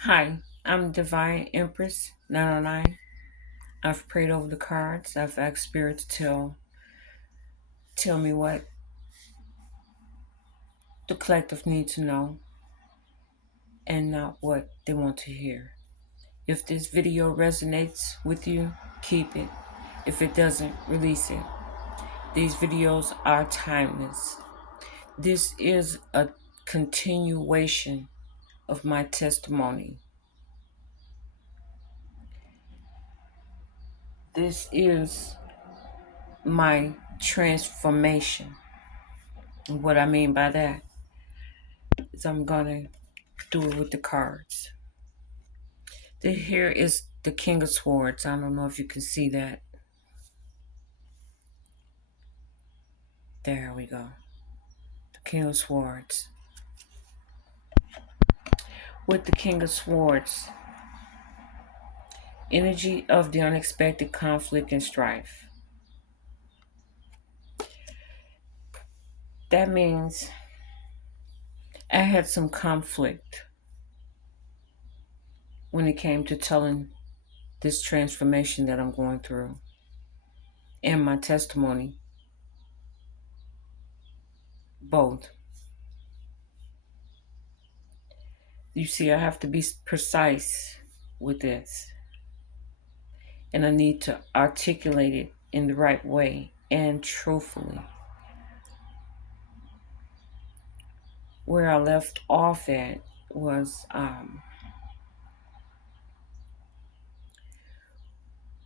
Hi, I'm Divine Empress 909. I've prayed over the cards. I've asked Spirit to tell me what the collective need to know and not what they want to hear. If this video resonates with you, keep it. If it doesn't, release it. These videos are timeless. This is a continuation of my testimony. This is my transformation. And what I mean by that is I'm gonna do it with the cards. Here is the King of Swords. I don't know if you can see that. There we go. The King of Swords. With the King of Swords, energy of the unexpected conflict and strife. That means I had some conflict when it came to telling this transformation that I'm going through and my testimony, both. You see, I have to be precise with this, and I need to articulate it in the right way and truthfully. Where I left off at was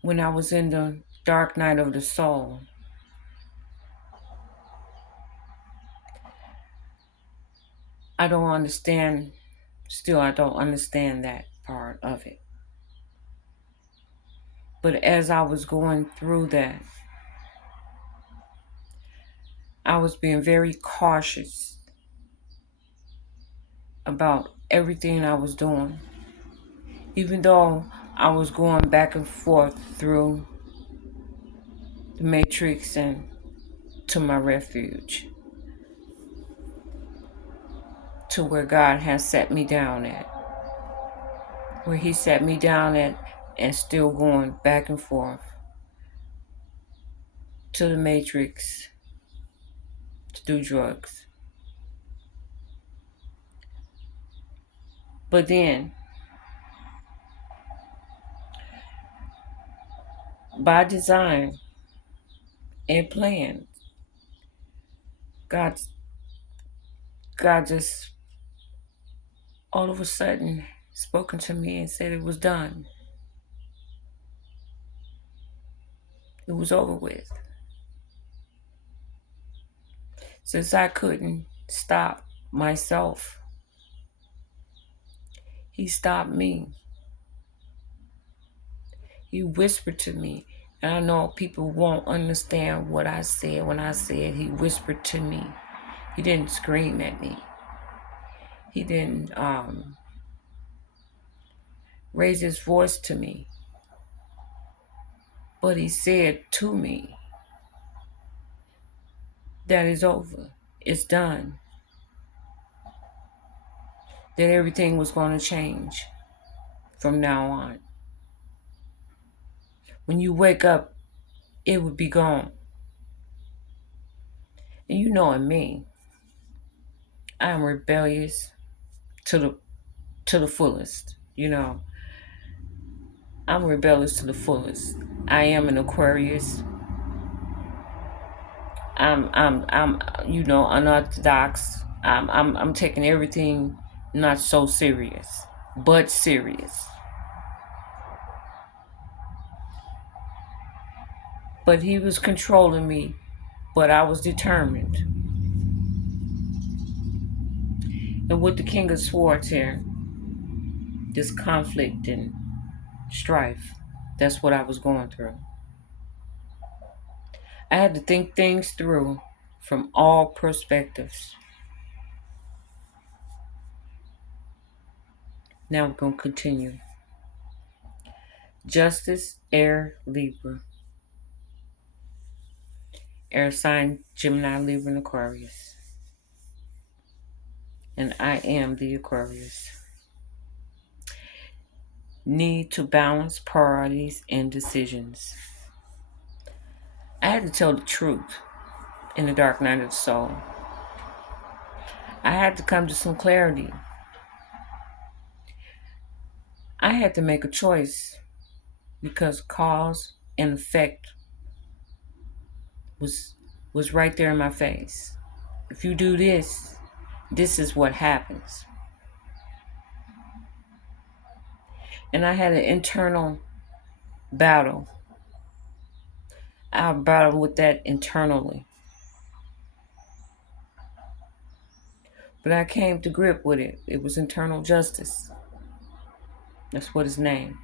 when I was in the dark night of the soul. I don't understand, still, I don't understand that part of it. But as I was going through that, I was being very cautious about everything I was doing. Even though I was going back and forth through the matrix and to my refuge, to where God has set me down at. Where He set me down at, and still going back and forth to the matrix to do drugs. But then, by design and plan, God, God just all of a sudden spoken to me and said it was done. It was over with. Since I couldn't stop myself, He stopped me. He whispered to me. And I know people won't understand what I said when I said He whispered to me. He didn't scream at me. He didn't raise His voice to me. But He said to me that it's over. It's done. That everything was going to change from now on. When you wake up, it would be gone. And you knowing me, I am rebellious to the fullest. I'm rebellious to the fullest. I am an Aquarius. I'm unorthodox. I'm taking everything not so serious, but serious. But He was controlling me, but I was determined. And with the King of Swords here, this conflict and strife, that's what I was going through. I had to think things through from all perspectives. Now we're going to continue. Justice, Air, Libra. Air sign, Gemini, Libra, and Aquarius. And I am the Aquarius. need to balance priorities and decisions. I had to tell the truth in the dark night of the soul. I had to come to some clarity. I had to make a choice because cause and effect was right there in my face. If you do this, this is what happens. And I had an internal battle. I battled with that internally. But I came to grip with it. It was internal justice. That's what it's named.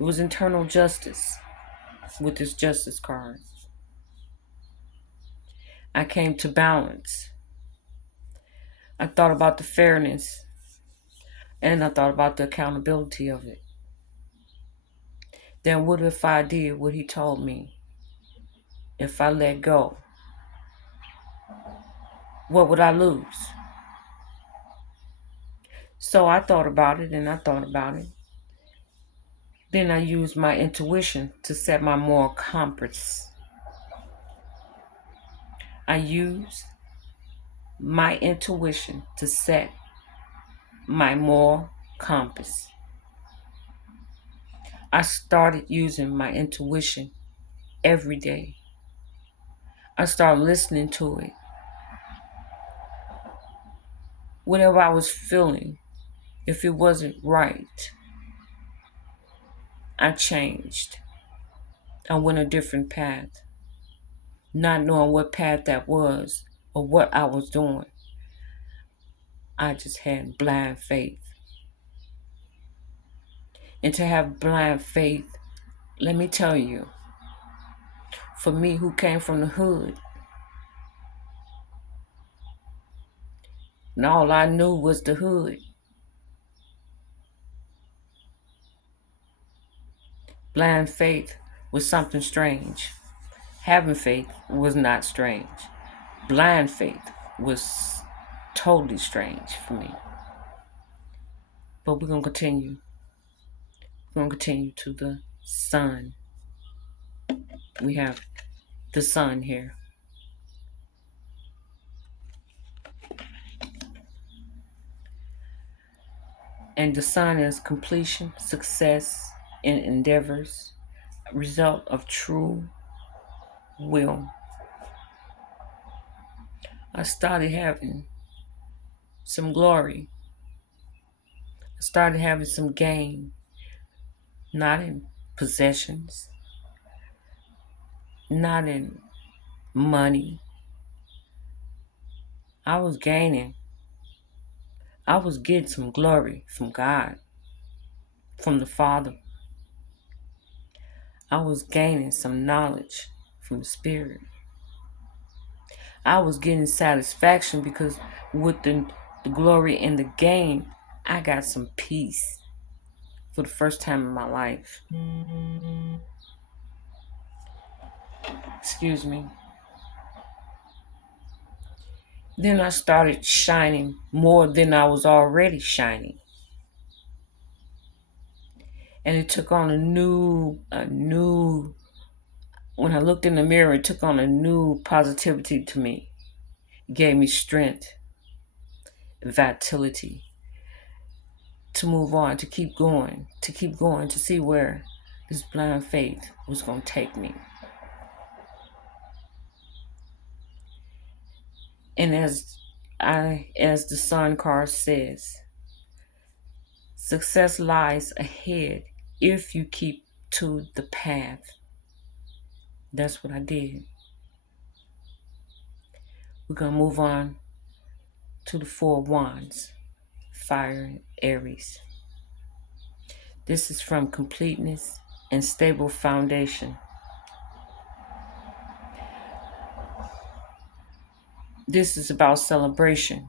It was internal justice with this justice card. I came to balance. I thought about the fairness and I thought about the accountability of it. Then what if I did what he told me? If I let go, what would I lose? So I thought about it and I thought about it. Then I used my intuition to set my moral compass. I used my intuition to set my moral compass. I started using my intuition every day. I started listening to it. Whatever I was feeling, if it wasn't right, I changed. I went a different path, not knowing what path that was or what I was doing. I just had blind faith. And to have blind faith, let me tell you, for me who came from the hood, and all I knew was the hood, blind faith was something strange. Having faith was not strange. Blind faith was totally strange for me. But we're going to continue. We're going to continue to the sun. We have the sun here. And the sun is completion, success in endeavors, result of true will. I started having some glory. I started having some gain, not in possessions, not in money. I was gaining. I was getting some glory from God, from the Father. I was gaining some knowledge from the Spirit. I was getting satisfaction because with the glory and the gain, I got some peace for the first time in my life. Excuse me. Then I started shining more than I was already shining. And it took on a new, when I looked in the mirror, it took on a new positivity to me. It gave me strength, vitality to move on, to keep going, to see where this blind faith was going to take me. And as the sun card says, success lies ahead if you keep to the path. That's what I did. We're going to move on to the 4 wands, fire, Aries. This is from completeness and stable foundation. This is about celebration.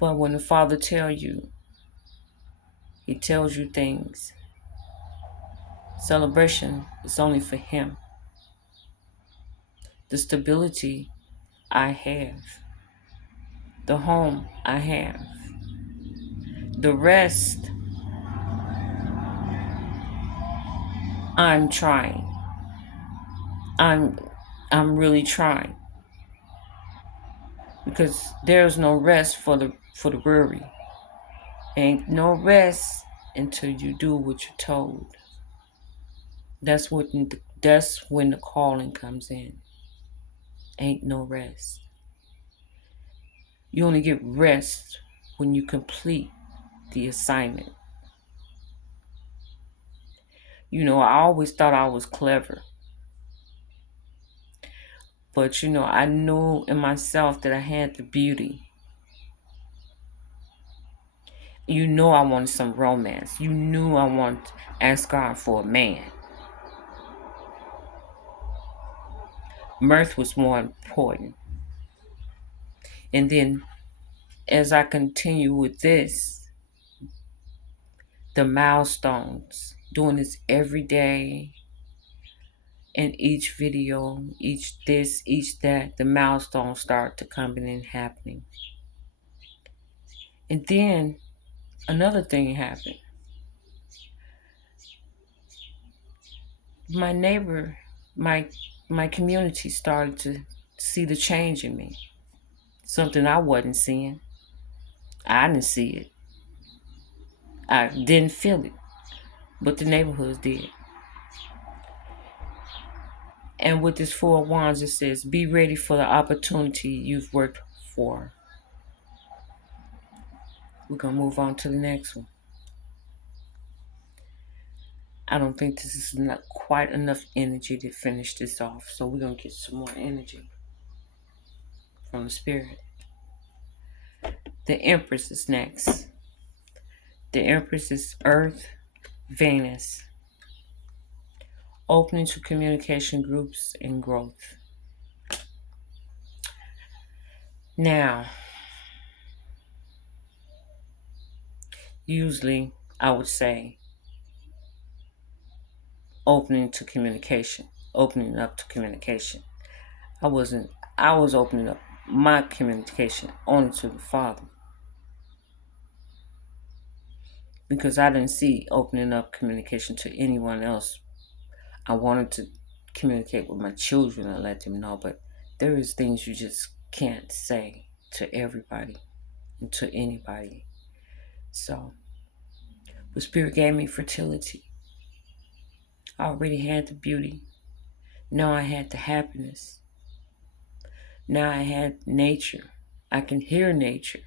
But when the Father tells you, He tells you things. Celebration is only for Him. The stability I have. The home I have. The rest I'm trying. I'm really trying, because there's no rest for the weary. Ain't no rest until you do what you're told. That's when the calling comes in. Ain't no rest. You only get rest when you complete the assignment. I always thought I was clever, but I knew in myself that I had the beauty. I wanted some romance. I wanted to ask God for a man. Mirth was more important. And then as I continue with this, the milestones, doing this every day, and each video, each this, each that, the milestones start to come in and happening. And then another thing happened. My neighbor, my community started to see the change in me. Something I wasn't seeing. I didn't see it. I didn't feel it, but the neighborhoods did. And with this Four of Wands, it says, be ready for the opportunity you've worked for. We're going to move on to the next one. I don't think this is not quite enough energy to finish this off, so we're going to get some more energy from the spirit. The Empress is next. The Empress is Earth, Venus. Opening to communication groups and growth. Now, usually I would say opening to communication, opening up to communication. I was opening up my communication only to the Father, because I didn't see opening up communication to anyone else. I wanted to communicate with my children and let them know, but there is things you just can't say to everybody and to anybody. So, the Spirit gave me fertility. I already had the beauty. Now I had the happiness. Now I had nature. I can hear nature.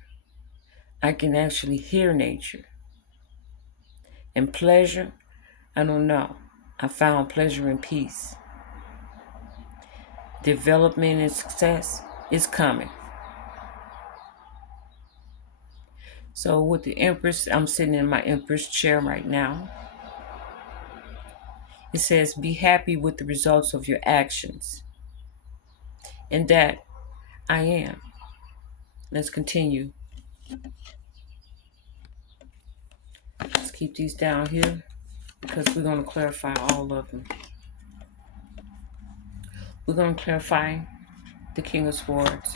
I can actually hear nature. And pleasure, I don't know. I found pleasure and peace. Development and success is coming. So with the Empress, I'm sitting in my Empress chair right now. It says, be happy with the results of your actions. And that I am. Let's continue. Let's keep these down here, because we're going to clarify all of them. We're going to clarify the King of Swords.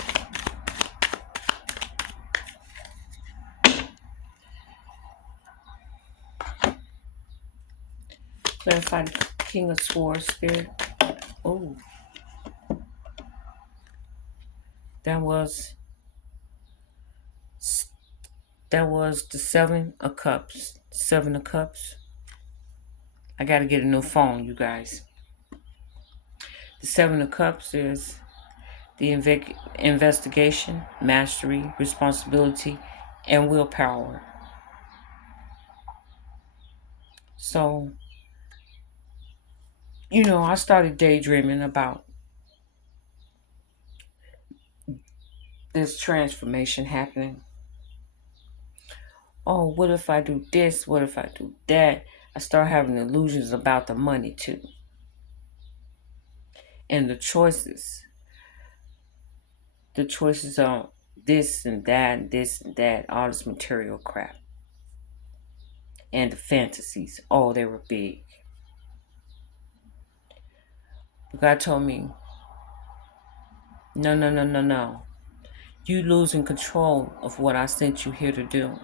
Clarify the King of Swords, Spirit. Oh. That was the Seven of Cups. Seven of Cups. I got to get a new phone, you guys. The Seven of Cups is the investigation, mastery, responsibility, and willpower. So, I started daydreaming about this transformation happening. Oh, what if I do this? What if I do that? I start having illusions about the money too. And the choices. The choices on this and that, all this material crap. And the fantasies. Oh, they were big. But God told me, no. You losing control of what I sent you here to do.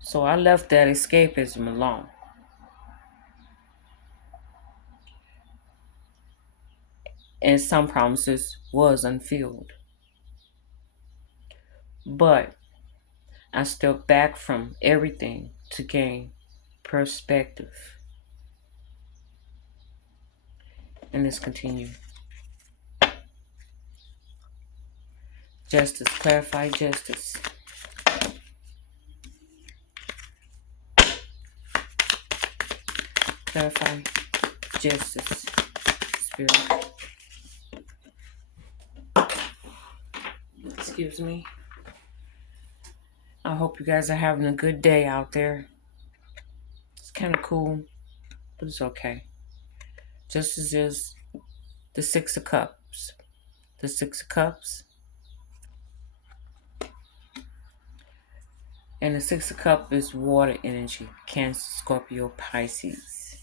So I left that escapism alone. and some promises was unfilled. But I stepped back from everything to gain perspective. And let's continue. Justice, clarify justice. Clarify justice, spirit. Excuse me. I hope you guys are having a good day out there. It's kind of cool, but it's okay. Justice is the Six of Cups. The Six of Cups. And the Six of Cups is water energy. Cancer, Scorpio, Pisces.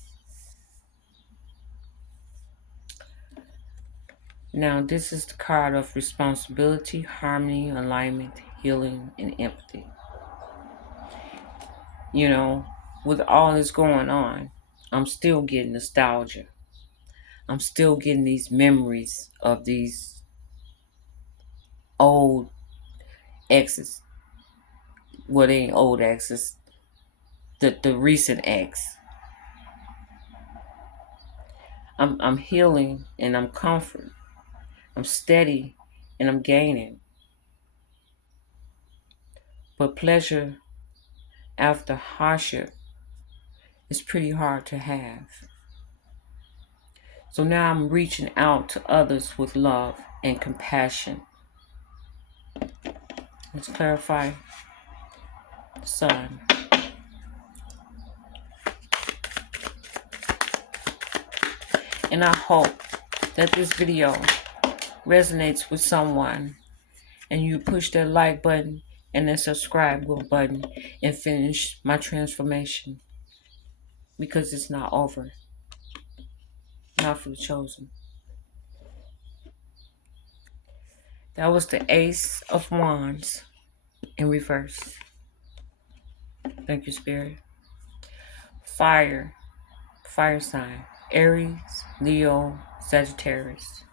Now, this is the card of responsibility, harmony, alignment, healing, and empathy. You know, with all this going on, I'm still getting nostalgia. I'm still getting these memories of these old exes. Well, they ain't old exes. The recent ex. I'm healing and I'm comfort. I'm steady and I'm gaining. But pleasure after hardship is pretty hard to have. So now I'm reaching out to others with love and compassion. Let's clarify the sun. And I hope that this video resonates with someone and you push that like button and that subscribe button and finish my transformation, because it's not over. Not for the chosen. That was the Ace of Wands in reverse. Thank you, Spirit. Fire sign. Aries, Leo, Sagittarius.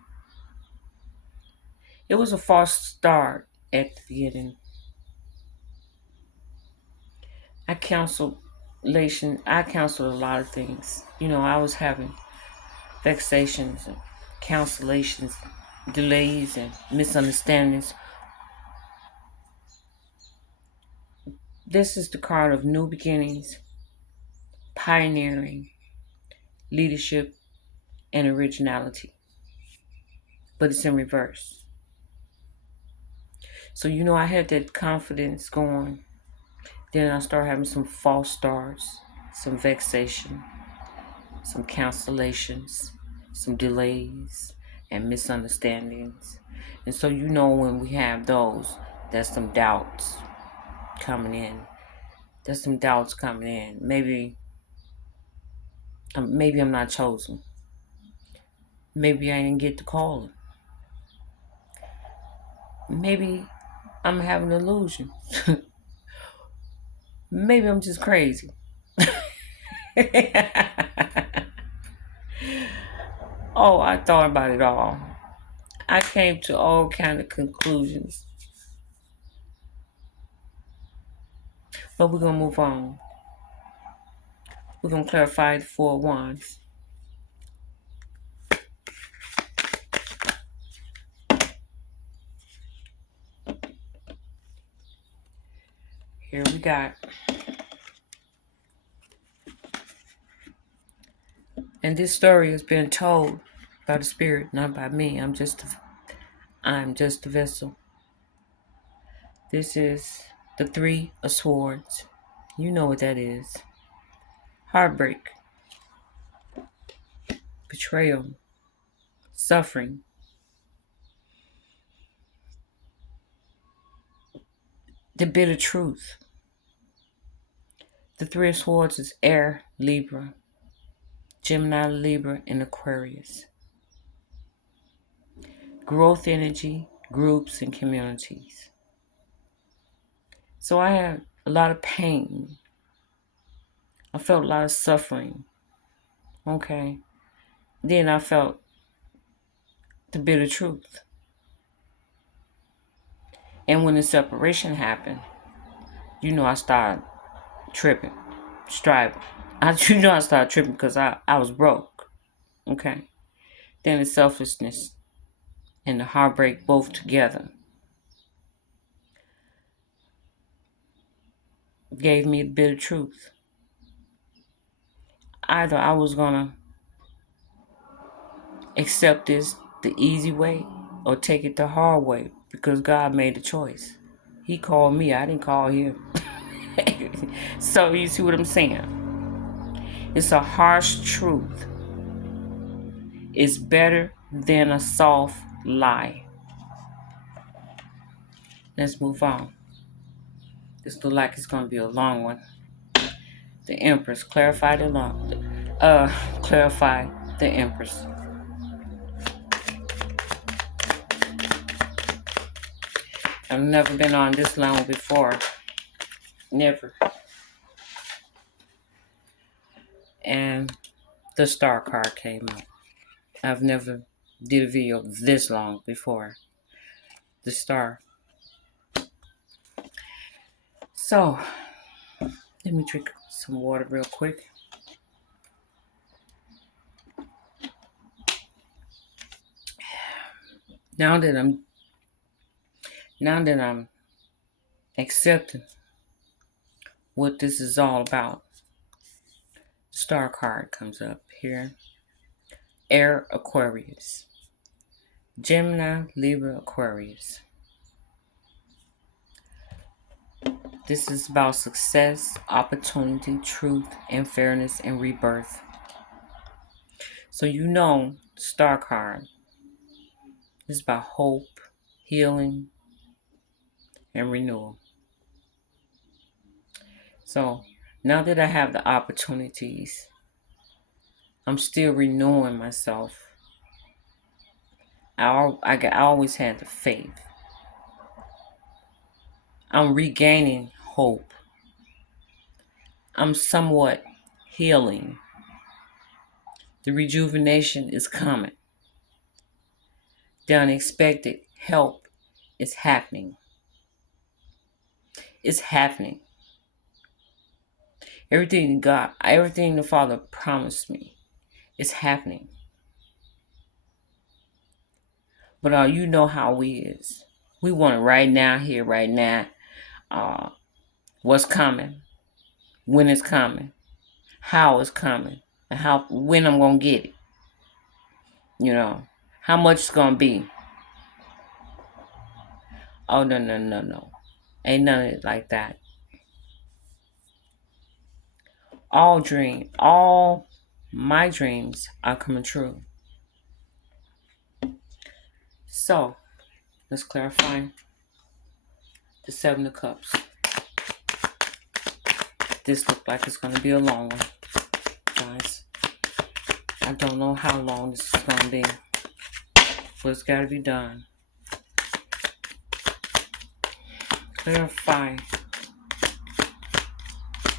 It was a false start at the beginning. I counseled a lot of things. You know, I was having vexations and cancellations, delays and misunderstandings. This is the card of new beginnings, pioneering, leadership, and originality. But it's in reverse. So, you know, I had that confidence going. Then I started having some false starts, some vexation, some cancellations, some delays, and misunderstandings. And so, you know, when we have those, there's some doubts coming in. Maybe I'm not chosen. Maybe I didn't get the call. Maybe I'm having an illusion. Maybe I'm just crazy. Oh, I thought about it all. I came to all kind of conclusions. But we're going to move on. We're going to clarify the Four of Wands. Here we got. And this story has been told by the Spirit, not by me. I'm just a vessel. This is the Three of Swords. You know what that is. Heartbreak. Betrayal. Suffering. The bitter truth. The Three of Swords is air, Libra, Gemini, Libra, and Aquarius. Growth energy, groups, and communities. So I had a lot of pain. I felt a lot of suffering. Okay. Then I felt the bitter truth. And when the separation happened, I started tripping, striving. I started tripping because I was broke. Okay. Then the selfishness and the heartbreak both together gave me the bitter truth. Either I was gonna accept this the easy way or take it the hard way because God made the choice. He called me, I didn't call him. So you see what I'm saying? It's a harsh truth. It's better than a soft lie. Let's move on. This looks like it's gonna be a long one. The Empress clarify the Empress. I've never been on this long before. Never. And the Star card came up. I've never did a video this long before. The Star. So, let me drink some water real quick. Now that I'm accepting what this is all about, the Star card comes up here. Air Aquarius. Gemini, Libra, Aquarius. This is about success, opportunity, truth, and fairness and rebirth. So the Star card is about hope, healing, and renewal. So now that I have the opportunities, I'm still renewing myself. I always had the faith. I'm regaining hope. I'm somewhat healing. The rejuvenation is coming. The unexpected help is happening. It's happening. Everything the Father promised me is happening. But you know how we is. We want it right now, here, right now. What's coming, when it's coming, how it's coming, and when I'm gonna get it. How much it's gonna be. Oh no. Ain't none of it like that. All my dreams are coming true. So let's clarify the Seven of Cups. This looks like it's gonna be a long one, guys. I don't know how long this is gonna be, but it's gotta be done. Clarify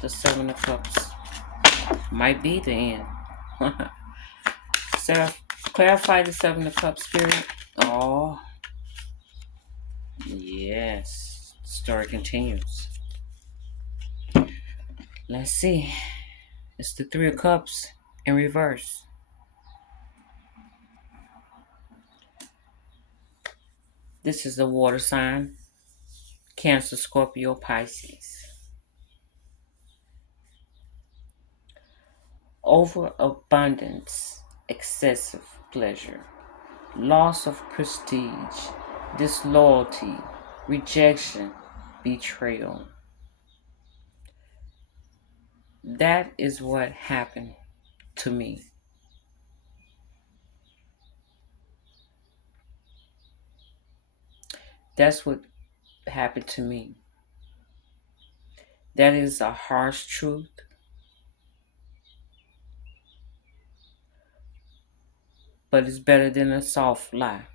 the Seven of Cups. Might be the end. So clarify the Seven of Cups, Spirit. Oh, yes. The story continues. Let's see. It's the Three of Cups in reverse. This is the water sign. Cancer, Scorpio, Pisces. Overabundance, excessive pleasure, loss of prestige, disloyalty, rejection, betrayal. That is what happened to me. That's what happened to me. That is a harsh truth. But it's better than a soft lie.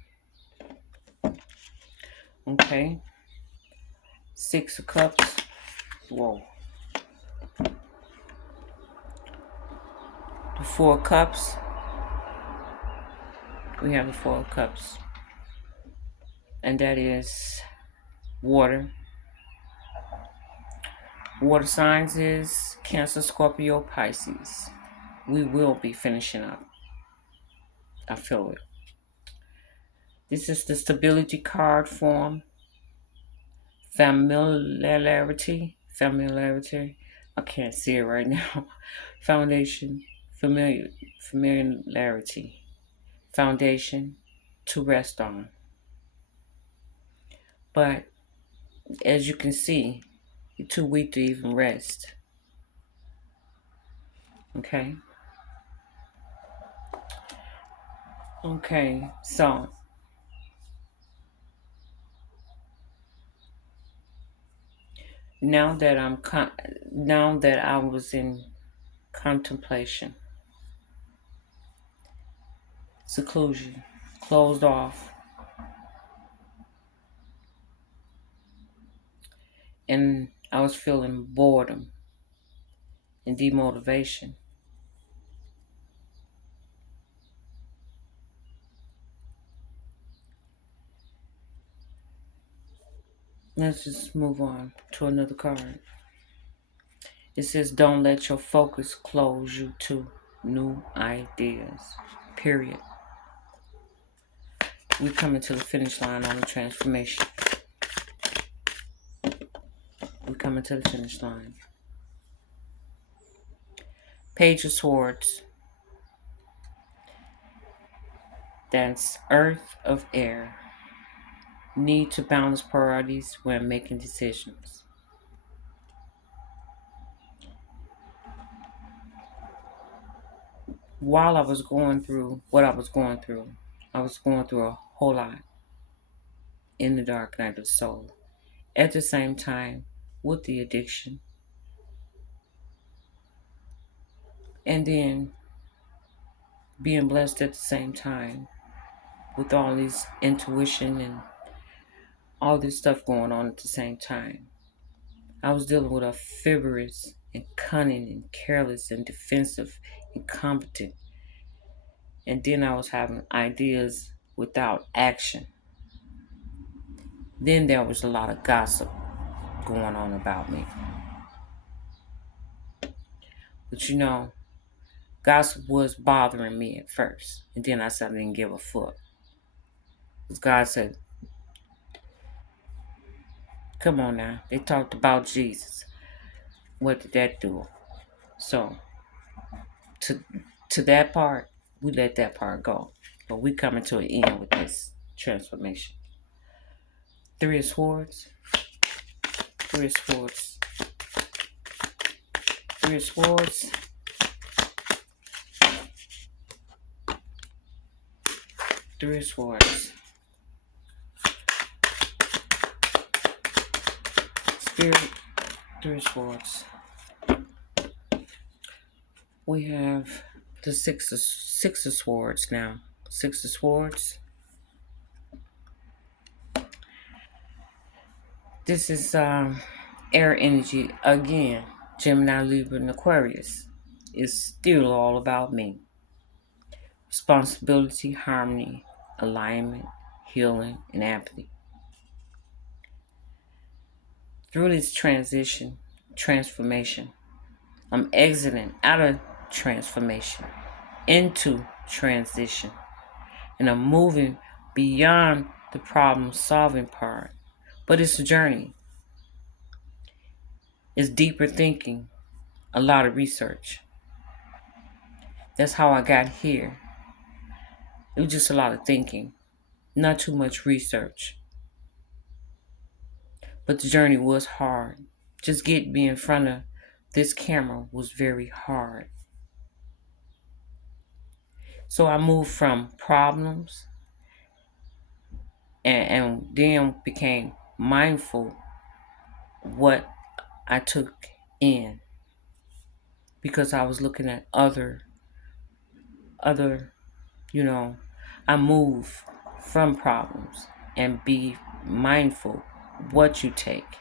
Okay. Six of Cups. Whoa. The Four of Cups. we have the Four of Cups, and that is water. Water signs is Cancer, Scorpio, Pisces. We will be finishing up. I feel it. This is the stability card form. Familiarity. I can't see it right now. Foundation. Familiarity. Foundation to rest on. But as you can see, you're too weak to even rest. Okay? Okay, so now that now that I was in contemplation, seclusion, closed off, and I was feeling boredom and demotivation. Let's just move on to another card. It says, don't let your focus close you to new ideas. Period. We're coming to the finish line on the transformation. We're coming to the finish line. Page of Swords. That's Earth of Air. Need to balance priorities when making decisions. While I was going through what I was going through a whole lot in the dark night of the soul. At the same time, with the addiction. And then being blessed at the same time with all this intuition and all this stuff going on at the same time. I was dealing with a fibrous and cunning and careless and defensive, incompetent. And then I was having ideas without action. Then there was a lot of gossip going on about me. But you know, gossip was bothering me at first. And then I said I didn't give a fuck. Because God said, come on now. They talked about Jesus. What did that do? So, to that part, we let that part go. But we coming to an end with this transformation. Three of Swords. Three of Swords. Three of Swords. Three of Swords. Spirit. Three of Swords. We have the Six of Swords now. Six of Swords. This is air energy again. Gemini, Libra, and Aquarius. It's still all about me. Responsibility, harmony, alignment, healing, and empathy. Through this transformation, I'm exiting out of transformation into transition. And I'm moving beyond the problem-solving part. But it's a journey. It's deeper thinking, a lot of research. That's how I got here. It was just a lot of thinking, not too much research. But the journey was hard. Just getting me in front of this camera was very hard. So I moved from problems and then became mindful what I took in, because I was looking at other, I move from problems and be mindful what you take.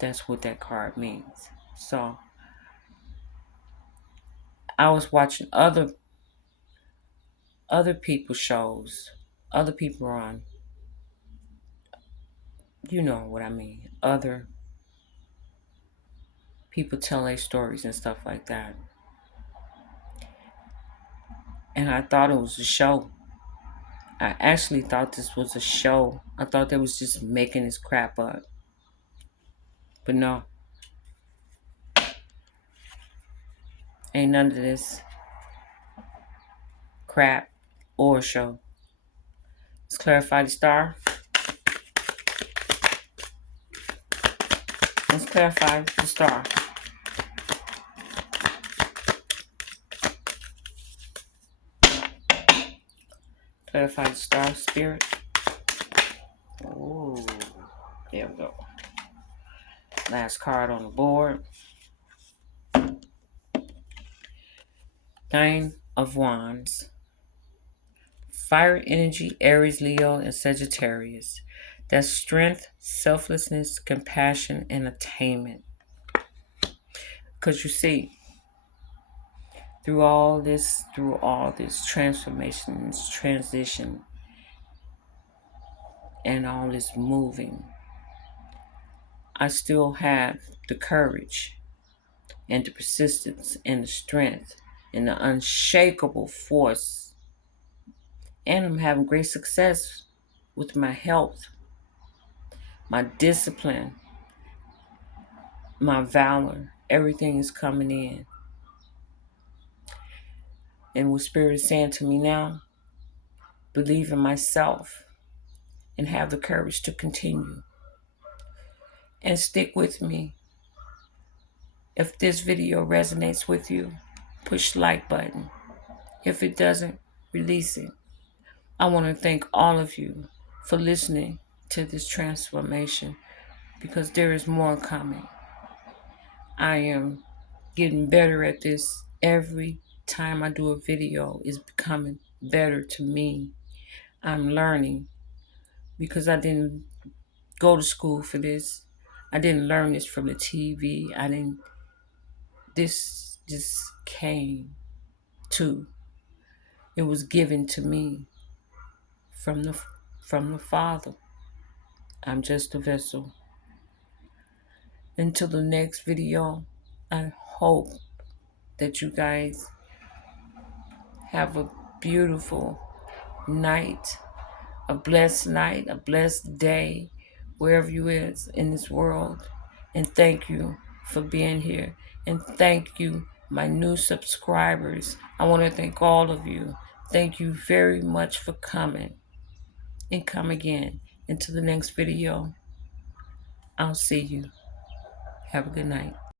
That's what that card means. So I was watching other other people's shows. Other people are on, you know what I mean. Other people tell their stories and stuff like that. And I thought it was a show. I actually thought this was a show. I thought they was just making this crap up. But no, ain't none of this crap or show. Let's clarify the star. Let's clarify the star. Clarify the star, spirit. Ooh, there we go. Last card on the board. Nine of Wands. Fire energy, Aries, Leo, and Sagittarius. That's strength, selflessness, compassion, and attainment. Because you see, through all this transformation, this transition, and all this moving, I still have the courage and the persistence and the strength and the unshakable force. And I'm having great success with my health, my discipline, my valor. Everything is coming in. And what Spirit is saying to me now, believe in myself and have the courage to continue. And stick with me. If this video resonates with you, push the like button. If it doesn't, release it. I want to thank all of you for listening to this transformation, because there is more coming. I am getting better at this. Every time I do a video, it's becoming better to me. I'm learning, because I didn't go to school for this. I didn't learn this from the TV. This just came to. It was given to me from the Father. I'm just a vessel. Until the next video, I hope that you guys have a beautiful night, a blessed day, wherever you is in this world. And thank you for being here. And thank you, my new subscribers. I want to thank all of you. Thank you very much for coming. And come again. Until the next video, I'll see you. Have a good night.